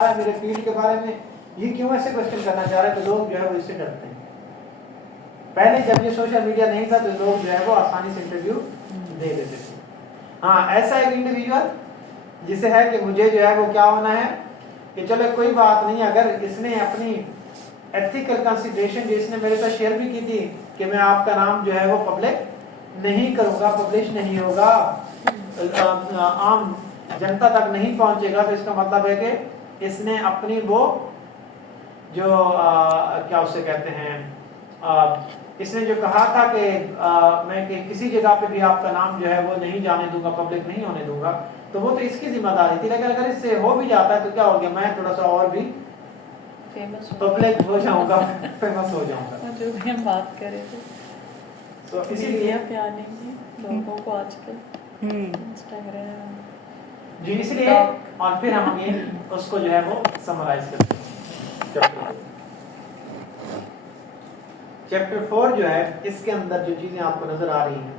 मेरे फील्ड के बारे में ये क्यों ऐसे क्वेश्चन करना चाह रहे हैं, तो लोग जो है वो इससे डरते हैं। पहले जब ये सोशल मीडिया नहीं था तो लोग जो है वो आसानी से इंटरव्यू दे देते थे। हाँ, ऐसा एक इंडिविजुअल जिसे है कि मुझे जो है वो क्या होना है कि चलो कोई बात नहीं, अगर इसने अपनी एथिकल कंसिडरेशन जो इसने मेरे साथ शेयर भी की थी कि मैं आपका नाम जो है वो पब्लिक नहीं करूंगा, पब्लिश नहीं होगा, आम जनता तक नहीं पहुंचेगा, तो इसका मतलब है कि इसने अपनी वो जो क्या उसे कहते हैं, इसने जो कहा था कि मैं किसी जगह पे भी आपका नाम जो है वो नहीं जाने दूंगा, पब्लिक नहीं होने दूंगा, तो वो तो इसकी जिम्मेदारी थी। लेकिन अगर इससे हो भी जाता है तो क्या हो गया, मैं थोड़ा सा और भी फेमस पब्लिक हो जाऊंगा, फेमस हो जाऊंगा। जो भी हम बात कर रहे थे, तो इसीलिए पे आने में लोगों को आजकल इंस्टाग्राम जी, इसलिए और फिर हम ये उसको जो है वो समराइज करते हैं। चैप्टर 4 जो है इसके अंदर जो चीजें आपको नजर आ रही हैं,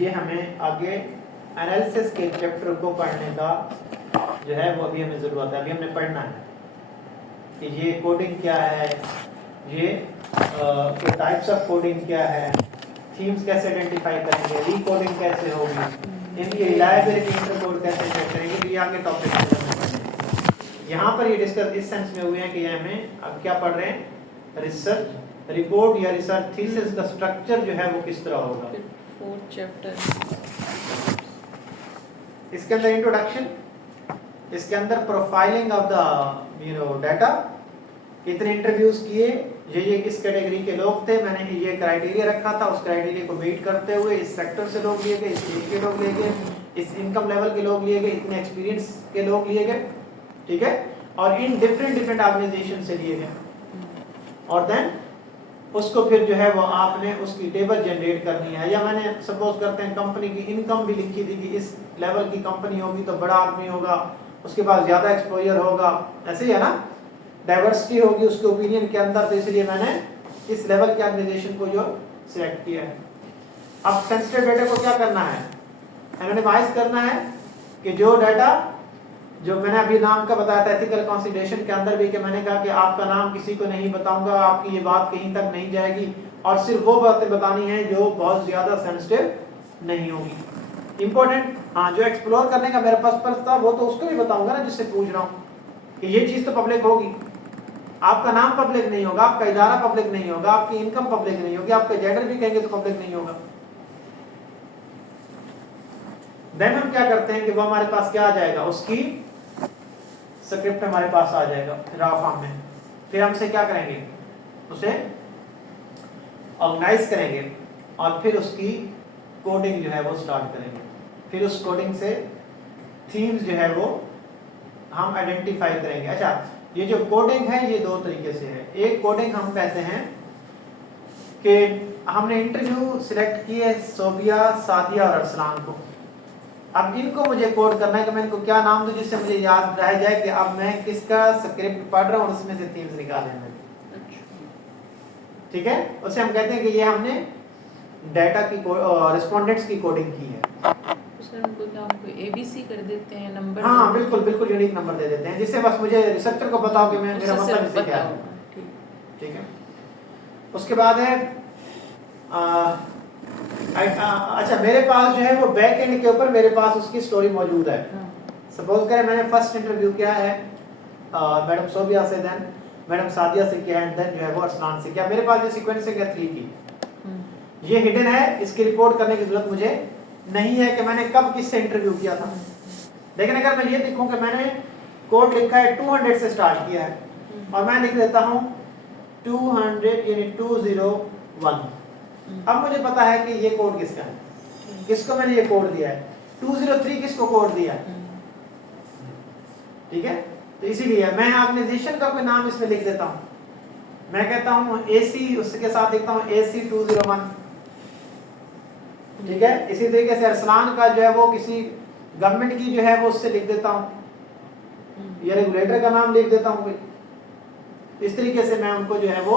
ये हमें आगे एनालिसिस के चैप्टर को पढ़ने का जो है वो अभी हमें जरूरत है। अभी हमने पढ़ना है कि ये कोडिंग क्या है, ये टाइप्स ऑफ कोडिंग क्या है, थीम्स कैसे आइडेंटिफाई करेंगे, रीकोडिंग कैसे होगी, इनकी रिलायबिलिटी इंटरकोड कैसे चेक करेंगे, तो ये आगे टॉपिक है। यहाँ पर ये डिस्कस इस सेंस में हुए हैं कि हमें अब क्या पढ़ रहे हैं, रिसर्च रिपोर्ट या रिसर्च थीसिस का स्ट्रक्चर जो है वो किस तरह होगा। 4 चैप्टर, इसके अंदर इंट्रोडक्शन, इसके अंदर प्रोफाइलिंग ऑफ द डाटा, कितने इंटरव्यूज किए, ये किस कैटेगरी के लोग थे, मैंने ये क्राइटेरिया रखा था, उस क्राइटेरिया को मीट करते हुए इस सेक्टर से लोग लिए गए, इस एज के लोग लिए गए, इस इनकम लेवल के लोग लिए गए, इतने एक्सपीरियंस के लोग लिए गए, ठीक है, और इन डिफरेंट ऑर्गेनाइजेशन से लिए गए। और देन उसको फिर जो है वो आपने उसकी टेबल जनरेट करनी है, या मैंने सपोज करते हैं कंपनी की इनकम भी लिखी थी कि इस लेवल की कंपनी होगी तो बड़ा आदमी होगा, उसके पास ज्यादा एक्सपोजर होगा, ऐसे ही है ना, डाइवर्सिटी होगी उसके ओपिनियन के अंदर, तो इसलिए मैंने इस लेवल के ऑर्गेनाइजेशन को जो सिलेक्ट किया है। अब सेंसिटिव डाटा को क्या करना है, एनोनिमाइज करना है कि जो डाटा जो मैंने अभी नाम का बताया था एथिकल कंसिडरेशन के अंदर भी, कि मैंने कहा कि आपका नाम किसी को नहीं बताऊंगा, आपकी ये बात कहीं तक नहीं जाएगी, और सिर्फ वो बातें बतानी है जो बहुत ज्यादा सेंसिटिव नहीं होगी, इंपॉर्टेंट। हाँ, जो एक्सप्लोर करने का मेरे पास पर्स था वो तो उसको भी बताऊंगा ना जिससे पूछ रहा हूँ कि ये चीज तो पब्लिक होगी, आपका नाम पब्लिक नहीं होगा, आपका इदारा पब्लिक नहीं होगा, आपकी इनकम पब्लिक नहीं होगी, आपका जेंडर भी कहेंगे तो पब्लिक नहीं होगा। देन हम क्या करते हैं कि वो हमारे पास क्या आ जाएगा, उसकी स्क्रिप्ट हमारे पास आ जाएगा रॉ फॉर्म में, फिर हमसे क्या करेंगे, उसे ऑर्गेनाइज करेंगे और फिर उसकी कोडिंग जो है वो स्टार्ट करेंगे। फिर उस कोडिंग से थीम्स जो है वो हम आइडेंटिफाई करेंगे। अच्छा, ये जो कोडिंग है ये 2 तरीके से है। एक कोडिंग हम कहते हैं कि हमने इंटरव्यू सिलेक्ट किए सोबिया, सादिया और अरसलान को, अब इनको मुझे कोड करना है कि मैं इनको क्या नाम दूं जिससे मुझे याद रह जाए कि अब मैं किसका स्क्रिप्ट पढ़ रहा हूं और उसमें से थीम्स निकालने हैं, ठीक है। उसे हम कहते हैं कि ये हमने डाटा की रिस्पोंडेंट्स की कोडिंग की है। सर उनको क्या हमको एबीसी कर देते हैं, नंबर, हाँ बिल्कुल बिल्कुल, यूनिक नंबर दे देते हैं जिससे बस मुझे रिसर्चर को बताओ कि मैं मेरा मतलब इससे क्या है, ठीक है। उसके बाद है अच्छा, मेरे पास जो है वो बैक एंड के ऊपर मेरे पास उसकी स्टोरी मौजूद है। सपोज करें मैंने फर्स्ट इंटरव्यू किया है मैडम सोबिया से, देन मैडम सादिया से किया, एंड देन जो है वो अरसलान से किया। मेरे पास ये सीक्वेंस है 3 की, ये हिडन है, इसकी रिपोर्ट करने की जरूरत मुझे नहीं है कि मैंने कब किससे इंटरव्यू किया था। लेकिन अगर मैं ये लिखूं कि मैंने कोड लिखा है 200 से स्टार्ट किया है और मैं लिख देता हूं 200 यानी 201, अब मुझे पता है कि ये कोड किसका है, किसको मैंने ये कोड दिया है, 203 किसको कोड दिया है, ठीक है। तो इसीलिए मैं ऑर्गेनाइजेशन का कोई नाम इसमें लिख देता हूं, मैं कहता हूं AC, उसके साथ लिखता हूं AC 201, ठीक है। इसी तरीके से अरसलान का जो है वो किसी गवर्नमेंट की जो है वो उससे लिख देता हूं, या रेगुलेटर का नाम लिख देता हूं। इस तरीके से मैं उनको जो है वो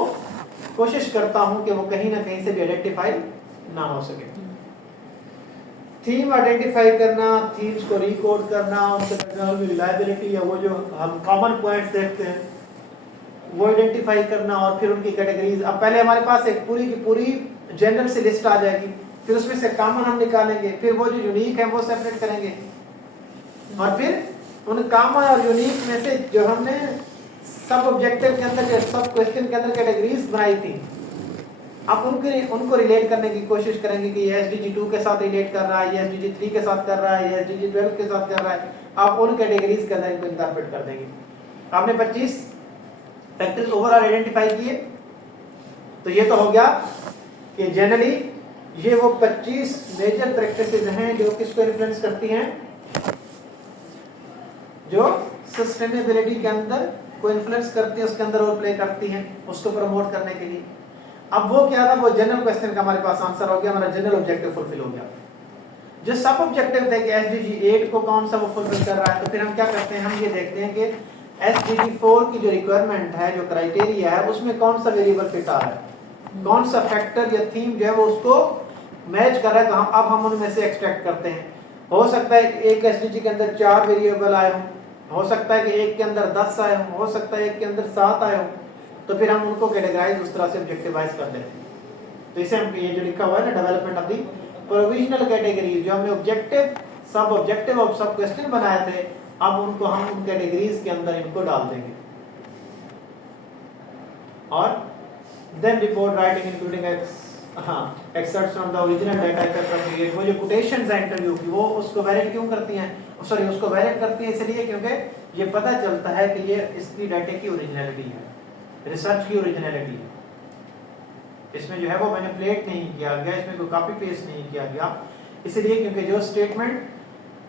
कोशिश करता हूं कि वो कहीं ना कहीं से भी आइडेंटिफाई ना हो सके। थीम आइडेंटिफाई करना, थीम्स को रिकोड करना, उनके टेक्नोलॉजी रिलायबिलिटी या वो जो हम कॉमन पॉइंट्स देखते हैं वो आइडेंटिफाई करना और फिर उनकी कैटेगरीज। अब पहले हमारे पास एक पूरी की पूरी जनरल से लिस्ट आ जाएगी, फिर उसमें से कॉमन हम निकालेंगे, फिर वो जो यूनिक है वो सेपरेट करेंगे और फिर उन कॉमन और यूनिक में से जो हमने सब ऑब्जेक्टिव के अंदर या सब क्वेश्चन के अंदर कैटेगरीज बनाई थी, आप उनको रिलेट करने की कोशिश करेंगे कि ये SDG 2 के साथ रिलेट कर रहा है, ये SDG 3 के साथ कर रहा है, ये SDG 12 के साथ कर रहा है। आप उन कैटेगरीज के अंदर इनको इंटरप्रेट कर देंगे। आपने 25 फैक्टर्स ओवरऑल आइडेंटिफाई किए, तो ये तो हो गया कि जनरली ये वो 25 मेजर प्रैक्टिसेस हैं जो किसको इन्फ्लुएंस करती हैं, जो सस्टेनेबिलिटी के अंदर को इन्फ्लुएंस करती है, उसके अंदर रोल प्ले करती हैं, उसको प्रमोट करने के लिए। अब वो क्या था, वो जनरल क्वेश्चन का हमारे पास आंसर हो गया, हमारा जनरल ऑब्जेक्टिव फुलफिल हो गया। जो सब ऑब्जेक्टिव थे कि SDG 8 को कौन सा वो फुलफिल कर रहा है, तो फिर हम क्या करते हैं, हम ये देखते हैं कि SDG 4 की जो रिक्वायरमेंट है, जो क्राइटेरिया है, उसमें कौन सा वेरिएबल फिट आ रहा है, कौन सा फैक्टर या थीम जो है वो उसको मैच कर रहा है, तो अब हम उनमें से एक्सट्रैक्ट करते हैं। हो सकता है एक SDG के अंदर 4 वेरिएबल आए हों, हो सकता है कि एक के अंदर 10 आए हों, हो सकता है एक के अंदर 7 आए हों, तो फिर हम उनको कैटेगराइज उस तरह से ऑब्जेक्टिवाइज कर देते हैं। तो इसे हम ये जो लिखा हुआ है ना, development of the provisional category, जो हमने ऑब्जेक्टिव सब ऑब्जेक्टिव और सब क्वेश्चन बनाए थे, अब उनको हम उन कैटेगरीज के अंदर इनको डाल देंगे। और then report writing including extracts from the original data from वो जो कोटेशंस है इंटरव्यू की, वो उसको वैलिड क्यों करती हैं, सॉरी उसको वैलिड करती है इसलिए क्योंकि ये पता चलता है कि ये इसकी डाटा की ओरिजिनलिटी है, रिसर्च की ओरिजिनलिटी है। इसमें जो है वो मैनिपुलेट नहीं किया गया, इसमें कोई कॉपी पेस्ट नहीं किया गया, इसलिए क्योंकि जो स्टेटमेंट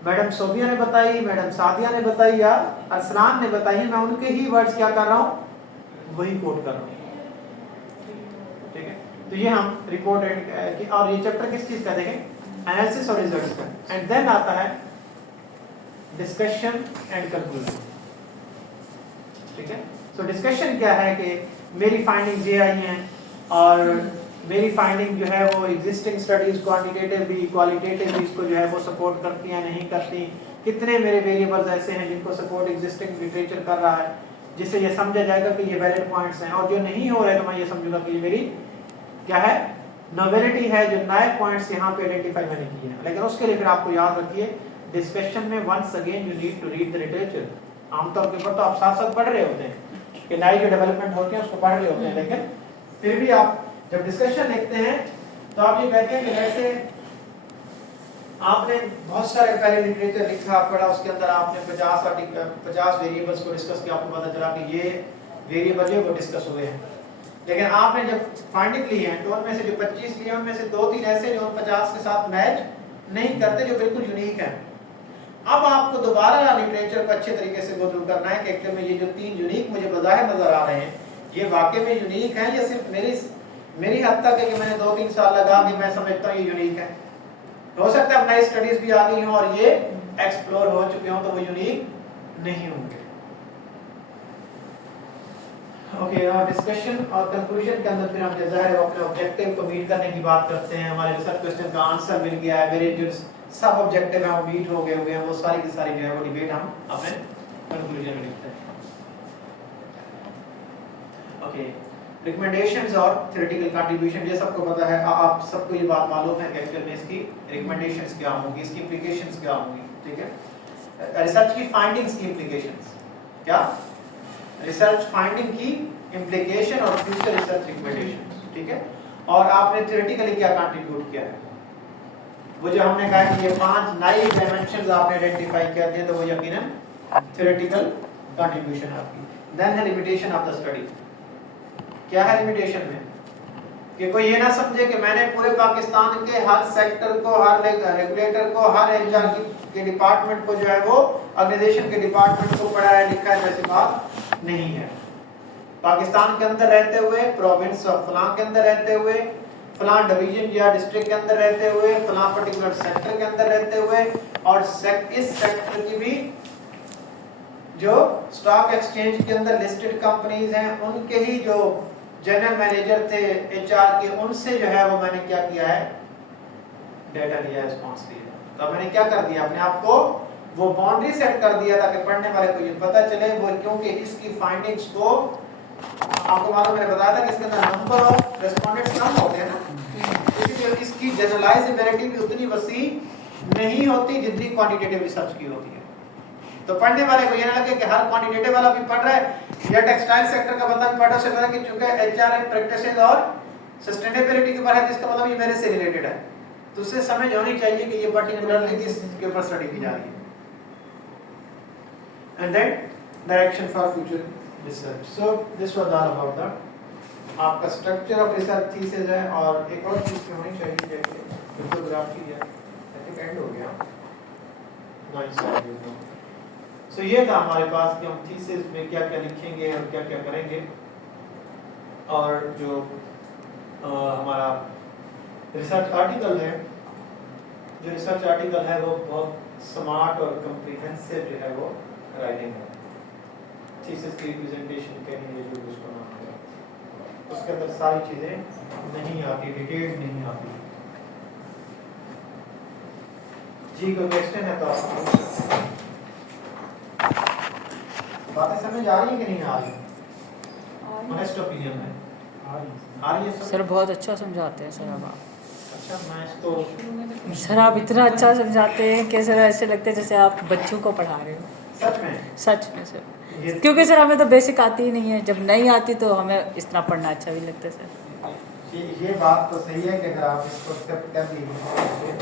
मैडम सोबिया ने बताई, मैडम सादिया ने बताई या अरसलान ने बताई, मैं उनके ही वर्ड्स क्या कर रहा हूँ, वही कोट कर रहा हूँ। ठीक है, तो ये हम रिपोर्ट और ये चैप्टर किस चीज का देखें, एनालिसिस और रिजल्ट्स का। एंड देन आता है डिस्कशन एंड कंक्लूजन। ठीक है, सो डिस्कशन क्या है कि मेरी फाइंडिंग्स ये आई हैं और मेरी फाइंडिंग जो है वो एग्जिस्टिंग स्टडीज क्वांटिटेटिव भी क्वालिटेटिव भी इसको जो है वो सपोर्ट करती हैं नहीं करती, कितने मेरे वेरिएबल्स ऐसे हैं जिनको सपोर्ट एग्जिस्टिंग लिटरेचर कर रहा है, जिससे ये समझा जाएगा कि ये वैलिड पॉइंट्स हैं, और जो नहीं हो रहे तो मैं ये समझूंगा कि ये मेरी क्या है, नोवेलिटी है, जो नए पॉइंट्स यहाँ पे आइडेंटिफाई मैंने किए हैं। लेकिन उसके लिए फिर आपको याद रखिए डिस्कशन में once again you need to read the literature. आमतौर के ऊपर तो आप साथ साथ पढ़ रहे होते हैं कि नई जो डेवलपमेंट होती है उसको पढ़ रहे होते हैं, लेकिन फिर भी आप जब डिस्कशन लिखते हैं तो आप ये कहते हैं कि जैसे आपने बहुत सारे पहले लिटरेचर लिखा पढ़ा, उसके अंदर आपने 50 वेरिएबल्स को डिस्कस किया, आपको पता चला कि ये वेरिएबल जो वो डिस्कस हुए हैं, लेकिन आपने जब फाइंडिंग ली है तो उनमें से जो 25 लिए उनमें से 2-3 ऐसे जो 50 के साथ मैच नहीं करते, जो बिल्कुल यूनिक है। अब आपको दोबारा लिटरेचर को अच्छे तरीके से गो थ्रू करना है कि एक्चुअल में ये जो 3 यूनिक मुझे बाज़ाहिर नजर आ रहे हैं, ये वाकई में यूनिक हैं या सिर्फ मेरी हद तक है कि मैंने 2-3 साल लगा कि मैं समझता हूँ ये यूनिक है। हो सकता है नई स्टडीज भी आ गई हों और ये एक्सप्लोर हो चुके हों तो वो यूनिक नहीं होंगे। ओके, डिस्कशन और कंक्लूजन के अंदर फिर हम जाहिर है अपने ऑब्जेक्टिव को मीट करने की बात करते हैं। हमारे रिसर्च क्वेश्चन का आंसर मिल गया है, मेरे जो सब ऑब्जेक्टिव हैं वो मीट हो गए हुए हैं, वो सारी की सारी जो है वो डिबेट हम अपने कंक्लूजन में लिखते हैं। ओके, रिकमेंडेशंस और थ्योरेटिकल कंट्रीब्यूशन, ये सबको पता है, आप सबको ये बात मालूम है कि एक्चुअल में इसकी रिकमेंडेशंस क्या होंगी, इसकी इंप्लीकेशंस क्या होंगी। ठीक है, रिसर्च की फाइंडिंग्स की इंप्लीकेशंस क्या, रिसर्च फाइंडिंग की इंप्लीकेशन और फ्यूचर रिसर्च रिकमेंडेशंस। ठीक है, और आपने थ्योरेटिकली क्या कंट्रीब्यूट किया है, वो जो हमने कहा कि ये 5 नए डायमेंशंस आपने आइडेंटिफाई कर दिए, तो वो यकीनन थ्योरेटिकल कंट्रीब्यूशन आपकी। देन है लिमिटेशन ऑफ द स्टडी। क्या है लिमिटेशन में, कि कोई ये ना समझे कि मैंने पूरे पाकिस्तान के हर सेक्टर को, हर रेगुलेटर को, हर एचआर के डिपार्टमेंट को जो है वो ऑर्गेनाइजेशन के डिपार्टमेंट को पढ़ा है लिखा है, वैसी बात नहीं है। पाकिस्तान के अंदर रहते हुए, प्रोविंस ऑफ फलां के अंदर रहते हुए, फलां डिवीजन या डिस्ट्रिक्ट के अंदर रहते हुए, फलां पर्टिकुलर सेक्टर के अंदर रहते हुए, और इस सेक्टर की भी जो स्टॉक एक्सचेंज के अंदर लिस्टेड कंपनीज हैं उनके ही जो जनरल मैनेजर थे एचआर के, उनसे जो है वो मैंने क्या किया है, डेटा लिया, रिस्पांस लिया। तो मैंने क्या कर दिया, अपने आप को वो बाउंड्री सेट कर दिया ताकि पढ़ने वाले को ये पता चले वो, क्योंकि इसकी फाइंडिंग्स को आपको मालूम, मैंने बताया था कि इसके अंदर नंबर ऑफ रेस्पोंडेंट्स कम होते हैं ना, इसलिए इसकी जनरलाइजेबिलिटी भी उतनी वसी नहीं होती जितनी क्वांटिटेटिव रिसर्च की होती है। तो पढ़ने वाले को ये ना लगे कि हर क्वांटिटेटिव वाला भी पढ़ रहा है या टेक्सटाइल सेक्टर का बंदा भी पढ़ रहा है, उसे पता कि चूंकि एचआरएम प्रैक्टिसेस और सस्टेनेबिलिटी के ऊपर है, जिसका मतलब ये मेरे से रिलेटेड है, तो उसे समझ होनी चाहिए कि ये पर्टिकुलरली किसके ऊपर स्टडी की जा रही है। And then direction for future research. So this was all about the आपका स्ट्रक्चर ऑफ रिसर्च थीसिस है। और एक और चीज की होनी चाहिए जैसे बिब्लियोग्राफी है, आई थिंक एंड हो गया ना। सो ये था हमारे पास कि हम थीसिस में क्या क्या लिखेंगे और क्या क्या करेंगे, और जो हमारा रिसर्च आर्टिकल है, जो रिसर्च आर्टिकल है वो बहुत स्मार्ट और कम्प्रिहेंसिव जो है वो राइटिंग है। थीसिस की प्रेजेंटेशन कहेंगे जो उसको नाम है, उसके अंदर सारी चीजें नहीं आती, डिटेल नहीं आती। जी कोई क्वेश्चन है तो आप बातें समझ आ रही है कि नहीं आ रही? ऑनेस्ट ओपिनियन है आ रही है सर बहुत अच्छा समझाते हैं सर आप। अच्छा मैं इसको सर आप इतना अच्छा समझाते हैं कि सर ऐसे लगता है जैसे आप बच्चों को पढ़ा रहे हो। सच में सर, क्योंकि सर हमें तो बेसिक आती ही नहीं है, जब नहीं आती तो हमें इस तरह पढ़ना अच्छा भी लगता है सर। ये बात तो सही है कि अगर आप इसको एक्सेप्ट कर लीजिए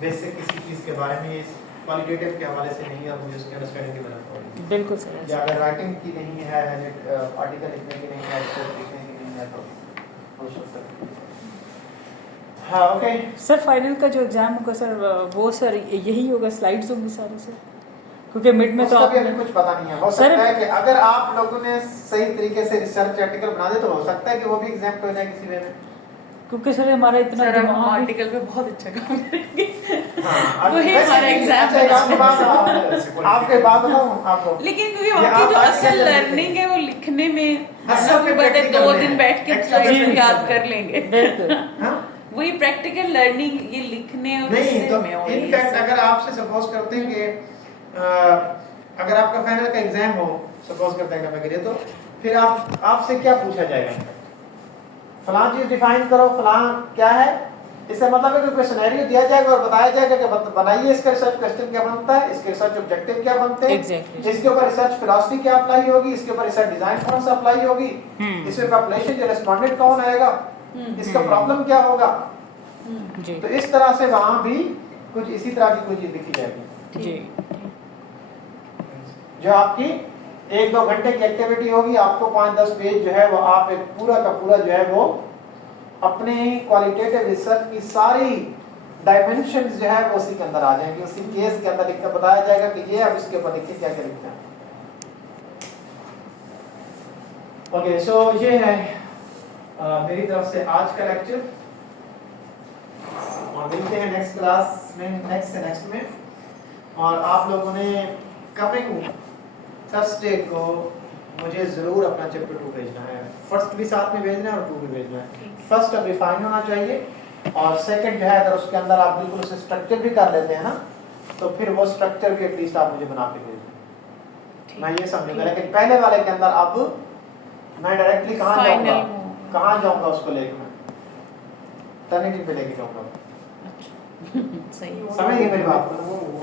बेसिक किसी चीज़ के बारे में क्वालिटेटिव के हवाले से नहीं है, मुझे उसकी अंडरस्टैंडिंग की जरूरत पड़ेगी। बिल्कुल सर। या अगर राइटिंग की नहीं है, आर्टिकल लिखने की नहीं है, लिखने की नहीं है तो हो सकता है। हाँ ओके सर फाइनल का जो एग्जाम होगा सर वो सर यही होगा, स्लाइड्स होंगी सारे सर, क्योंकि मिड में तो आपको अभी कुछ पता नहीं है। हो सकता है कि अगर आप लोगों ने सही तरीके से रिसर्च आर्टिकल बना दे तो हो सकता है कि वो भी एग्जाम्प्ट हो जाए किसी वे में, क्योंकि सर हमारा इतना सर हम आर्टिकल पे बहुत अच्छा काम करेंगे। हाँ, वही हमारा एग्जाम अच्छा, आपके बात बताऊं आपको, लेकिन क्योंकि आपकी जो असल लर्निंग है वो लिखने में है ना, फिर बाद 2 दिन बैठ के स्लाइड्स याद कर लेंगे। हाँ वही प्रैक्टिकल लर्निंग ये लिखने और नहीं तो में इनफैक्ट अगर आपसे सपोज करते हैं कि अगर आपका फाइनल का एग्जाम हो, सपोज करते हैं के लिए, तो फिर आपसे क्या पूछा जाएगा, फलां चीज डिफाइन करो, फलां क्या है, इससे मतलब है कि कोई सिनेरियो दिया जाएगा और बताया जाएगा कि बनाइए इसका रिसर्च क्वेश्चन क्या बनता है, इसके रिसर्च ऑब्जेक्टिव क्या बनते हैं, इसके ऊपर रिसर्च फिलॉसफी क्या अप्लाई होगी, इसके ऊपर रिसर्च डिजाइन कौन सा अप्लाई होगी, इसमें पॉपुलेशन जो रेस्पोंडेंट कौन आएगा, इसका प्रॉब्लम क्या होगा। जी। तो इस तरह से वहां भी कुछ इसी तरह की कोई चीज लिखी जाएगी जी, जो आपकी 1-2 घंटे की एक्टिविटी होगी, आपको 5-10 पेज जो है वो आप एक पूरा का पूरा जो है वो अपने क्वालिटेटिव रिसर्च की सारी डायमेंशंस जो है वो उसी के अंदर आ जाएंगे, उसी केस के अंदर लिखकर बताया जाएगा कि ये अब इसके ऊपर लिखिए क्या क्या लिखना है। ओके सो ये है मेरी तरफ से आज का लेक्चर, और मिलते हैं नेक्स्ट क्लास में, नेक्स्ट में। और आप लोगों ने कमिंग थर्सडे को मुझे जरूर अपना चैप्टर 2 भेजना है, फर्स्ट भी साथ में भेजना है और 2 भी भेजना है। फर्स्ट अब रिफाइन होना चाहिए, और सेकंड जो है अगर उसके अंदर आप बिल्कुल उसे स्ट्रक्चर भी कर लेते हैं ना, तो फिर वो स्ट्रक्चर भी एटलीस्ट आप मुझे बना के भेजें, मैं ये समझूंगा। लेकिन पहले वाले के अंदर अब मैं डायरेक्टली कहाँ जाऊंगा उसको लेके, मैं टर्निंग पे लेके जाऊंगा। सही समझ गए मेरी बात?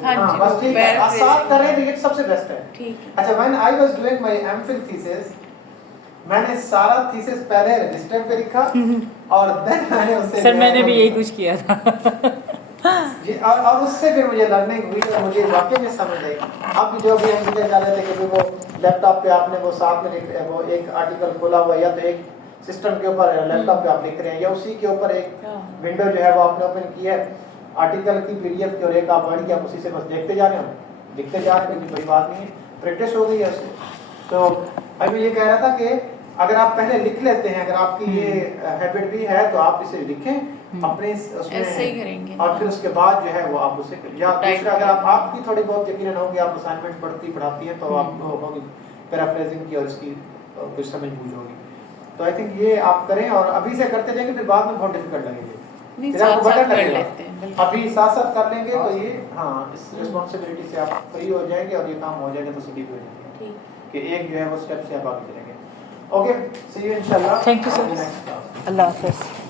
हाँ जी, बस ठीक है, आसान कर रहे हैं, ये सबसे बेस्ट है। ठीक है। अच्छा, when I was doing my MPhil thesis, मैंने सारा थीसिस पहले रजिस्टर पे लिखा और देन मैंने उससे सर मैंने भी यही कुछ किया था। जी, और उससे फिर मुझे लर्निंग हुई और मुझे वाकई में समझ आई। अब जो भी हम मुझे जा रहे थे कि वो लैपटॉप पे आपने वो साथ में वो एक आर्टिकल खोला हुआ, या तो एक सिस्टम के ऊपर लैपटॉप पे आप लिख रहे हैं, या उसी के ऊपर एक विंडो जो है वो आपने ओपन की है आर्टिकल की पीडीएफ की, और एक आप पढ़ के आप उसी से बस देखते जा रहे हो, लिखते जा रहे हैं, कोई बात नहीं है, प्रैक्टिस हो गई है उससे। तो अभी ये कह रहा था कि अगर आप पहले लिख लेते हैं, अगर आपकी ये हैबिट भी है तो आप इसे लिखें अपने उसमें ऐसे ही करेंगे, और फिर उसके बाद जो है वो आप उसे, या दूसरा अगर आपकी थोड़ी बहुत यकीनन होगी, आप असाइनमेंट पढ़ाती हैं तो आपको होगी पैराफ्रेजिंग की और इसकी कुछ समझ बूझ होगी। तो आई थिंक ये आप करें और अभी से करते जाएंगे, फिर बाद में बहुत डिफिकल्ट लगेगी। नहीं, फिर आपको साथ-साथ पता कर लगेगा। लेते हैं, बिल्कुल। अभी साथ साथ कर लेंगे तो ये हाँ इस रिस्पॉन्सिबिलिटी से आप फ्री हो जाएंगे और ये काम हो जाएगा तो सीधी हो जाएगा ठीक। कि एक जो है वो स्टेप से आप आगे चलेंगे। ओके सी यू इंशाल्लाह। Thank you, sir. Next class. अल्लाह हाफिज़।